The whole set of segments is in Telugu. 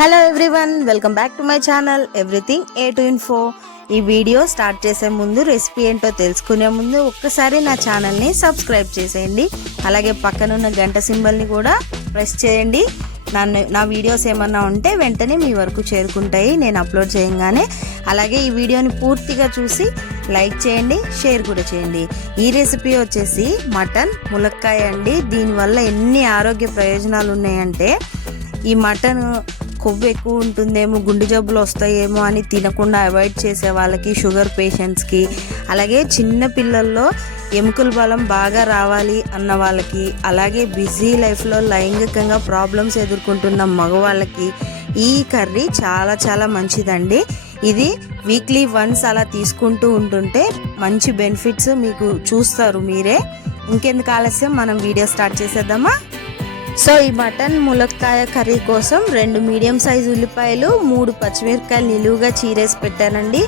Hello everyone, welcome back to my channel everything A to info. ఈ వీడియో స్టార్ట్ చేసే ముందు రెసిపీ ఏంటో తెలుసుకునే ముందు ఒక్కసారి నా ఛానల్ని సబ్స్క్రైబ్ చేసేయండి. అలాగే పక్కనున్న గంట సింబల్ని కూడా ప్రెస్ చేయండి. నా వీడియోస్ ఏమన్నా ఉంటే వెంటనే మీ వరకు చేరుకుంటాయి నేను అప్లోడ్ చేయగానే. అలాగే ఈ వీడియోని పూర్తిగా చూసి లైక్ చేయండి, షేర్ కూడా చేయండి. ఈ రెసిపీ వచ్చేసి మటన్ ములక్కాయ అండి. దీనివల్ల ఎన్ని ఆరోగ్య ప్రయోజనాలు ఉన్నాయంటే, ఈ మటన్ కొవ్వు ఎక్కువ ఉంటుందేమో, గుండె జబ్బులు వస్తాయేమో అని తినకుండా అవాయిడ్ చేసే వాళ్ళకి, షుగర్ పేషెంట్స్కి, అలాగే చిన్న పిల్లల్లో ఎముకల బలం బాగా రావాలి అన్న వాళ్ళకి, అలాగే బిజీ లైఫ్లో లైంగికంగా ప్రాబ్లమ్స్ ఎదుర్కొంటున్న మగవాళ్ళకి ఈ కర్రీ చాలా చాలా మంచిదండి. ఇది వీక్లీ వన్స్ అలా తీసుకుంటూ ఉంటుంటే మంచి బెనిఫిట్స్ మీకు చూస్తారు మీరే. ఇంకెందుకు ఆలస్యం, మనం వీడియో స్టార్ట్ చేసేద్దామా? సో ఈ మటన్ ములక్కాయ కర్రీ కోసం 2 మీడియం సైజు ఉల్లిపాయలు, 3 పచ్చిమిరపకాయలు నిలువుగా చీరేసి పెట్టానండి.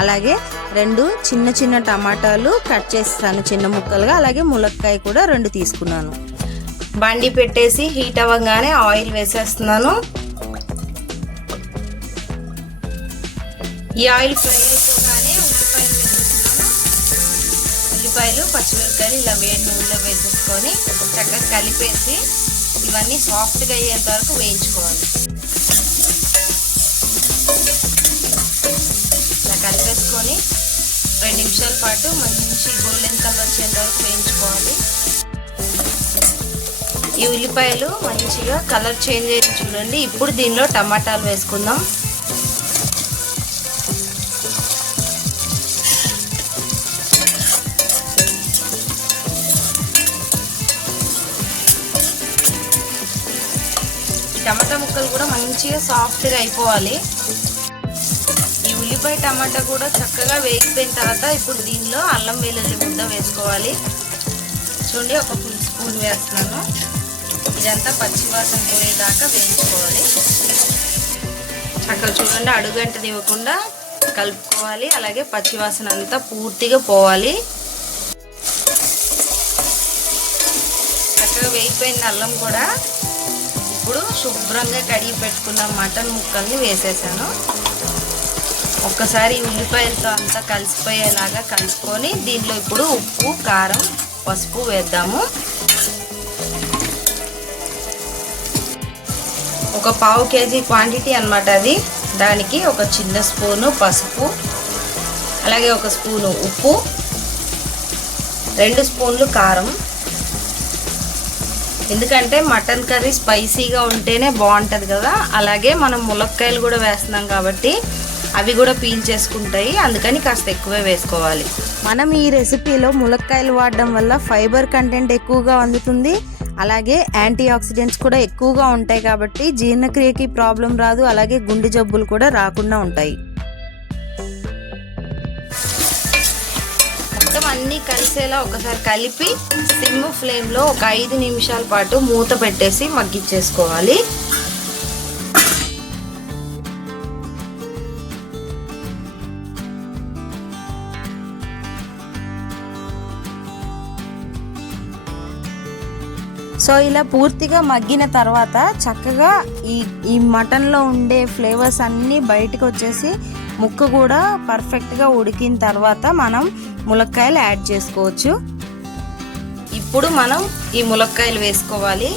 అలాగే 2 చిన్న చిన్న టమాటాలు కట్ చేస్తాను చిన్న ముక్కలుగా. అలాగే ములక్కాయ కూడా 2 తీసుకున్నాను. బండి పెట్టేసి హీట్ అవ్వగానే ఆయిల్ వేసేస్తున్నాను. ఈ ఆయిల్ ఫ్రై అయిపోగానే ఉల్లిపాయలు వేసేస్తున్నాను. ఉల్లిపాయలు పచ్చిమిరపకాయలు ఇలా వేడి నూనెలో వేసేసుకొని చక్కగా కలిపేసి ఇవన్నీ సాఫ్ట్గా అయ్యేంత వరకు వేయించుకోవాలి. ఇలా కలిపేసుకొని 2 నిమిషాల పాటు మంచి గోల్డెన్ కలర్ వచ్చేంత వరకు వేయించుకోవాలి. ఈ ఉల్లిపాయలు మంచిగా కలర్ చేంజ్ అయ్యి చూడండి. ఇప్పుడు దీనిలో టమాటాలు వేసుకుందాం. టమాటా ముక్కలు కూడా మంచిగా సాఫ్ట్గా అయిపోవాలి. ఈ ఉల్లిపాయ టమాటా కూడా చక్కగా వేగిపోయిన తర్వాత ఇప్పుడు దీనిలో అల్లం వెల్లుల్లి ముద్ద వేసుకోవాలి. చూడండి, ఒక ఫుల్ స్పూన్ వేస్తున్నాను. ఇదంతా పచ్చివాసన పోయేదాకా వేయించుకోవాలి. చక్కగా చూడండి, అడుగంటది ఇవ్వకుండా కలుపుకోవాలి. అలాగే పచ్చివాసన అంతా పూర్తిగా పోవాలి. చక్కగా వేగిపోయిన అల్లం కూడా ఇప్పుడు శుభ్రంగా కడిగి పెట్టుకున్న మటన్ ముక్కల్ని వేసేసాను. ఒక్కసారి ఉల్లిపాయలతో అంతా కలిసిపోయేలాగా కలుపుకొని దీనిలో ఇప్పుడు ఉప్పు, కారం, పసుపు వేద్దాము. ఒక 1/2 కేజీ క్వాంటిటీ అన్నమాట అది. దానికి ఒక చిన్న స్పూను పసుపు, అలాగే 1 స్పూను ఉప్పు, 2 స్పూన్లు కారం. ఎందుకంటే మటన్ కర్రీ స్పైసీగా ఉంటేనే బాగుంటుంది కదా. అలాగే మనం ములక్కాయలు కూడా వేస్తున్నాం కాబట్టి అవి కూడా పీల్ చేసుకుంటాయి, అందుకని కాస్త ఎక్కువే వేసుకోవాలి. మనం ఈ రెసిపీలో ములక్కాయలు వాడడం వల్ల ఫైబర్ కంటెంట్ ఎక్కువగా అందుతుంది. అలాగే యాంటీ ఆక్సిడెంట్స్ కూడా ఎక్కువగా ఉంటాయి కాబట్టి జీర్ణక్రియకి ప్రాబ్లం రాదు. అలాగే గుండె జబ్బులు కూడా రాకుండా ఉంటాయి. అన్నీ కలిసేలా ఒకసారి కలిపి సిమ్ ఫ్లేమ్లో ఒక 5 నిమిషాల పాటు మూత పెట్టేసి మగ్గించేసుకోవాలి. సో ఇలా పూర్తిగా మగ్గిన తర్వాత చక్కగా ఈ మటన్లో ఉండే ఫ్లేవర్స్ అన్నీ బయటకు వచ్చేసి ముక్క కూడా పర్ఫెక్ట్గా ఉడికిన తర్వాత మనం ములక్కాయలు యాడ్ చేసుకోవచ్చు. ఇప్పుడు మనం ఈ ములక్కాయలు వేసుకోవాలి.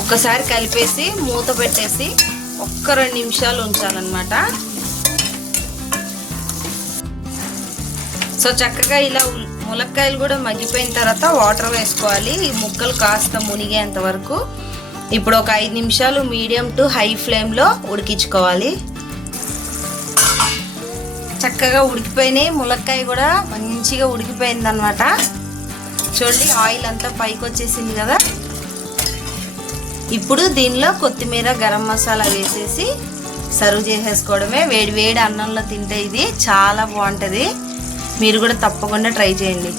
ఒక్కసారి కలిపేసి మూత పెట్టేసి 1-2 నిమిషాలు ఉంచాలన్నమాట. సో చక్కగా ఇలా ములక్కాయలు కూడా మగ్గిపోయిన తర్వాత వాటర్ వేసుకోవాలి. ఈ ముక్కలు కాస్త మునిగేంత వరకు ఇప్పుడు ఒక 5 నిమిషాలు మీడియం టు హై ఫ్లేమ్లో ఉడికించుకోవాలి. చక్కగా ఉడికిపోయినాయి. ములక్కాయ కూడా మంచిగా ఉడికిపోయింది అనమాట. చూడండి, ఆయిల్ అంతా పైకి వచ్చేసింది కదా. ఇప్పుడు దీనిలో కొత్తిమీర, గరం మసాలా వేసేసి సర్వ్ చేసేసుకోవడమే. వేడి వేడి అన్నంలో తింటే ఇది చాలా బాగుంటుంది. మీరు కూడా తప్పకుండా ట్రై చేయండి.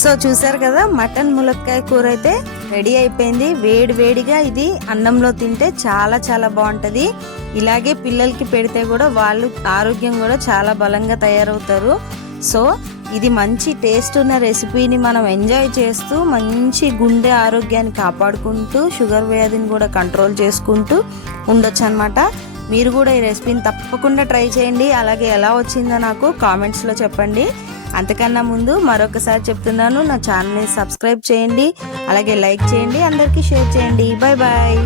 సో చూసారు కదా, మటన్ ములక్కాయ కూర అయితే రెడీ అయిపోయింది. వేడి వేడిగా ఇది అన్నంలో తింటే చాలా చాలా బాగుంటుంది. ఇలాగే పిల్లలకి పెడితే కూడా వాళ్ళు ఆరోగ్యం కూడా చాలా బలంగా తయారవుతారు. సో ఇది మంచి టేస్ట్ ఉన్న రెసిపీని మనం ఎంజాయ్ చేస్తూ మంచి గుండె ఆరోగ్యాన్ని కాపాడుకుంటూ షుగర్ వ్యాధిని కూడా కంట్రోల్ చేసుకుంటూ ఉండొచ్చు అనమాట. మీరు కూడా ఈ రెసిపీని తప్పకుండా ట్రై చేయండి. అలాగే ఎలా వచ్చిందో నాకు కామెంట్స్లో చెప్పండి. అంతకన్నా ముందు మరొకసారి చెప్తున్నాను, నా ఛానల్ని సబ్స్క్రైబ్ చేయండి, అలాగే లైక్ చేయండి, అందరికీ షేర్ చేయండి. Bye bye.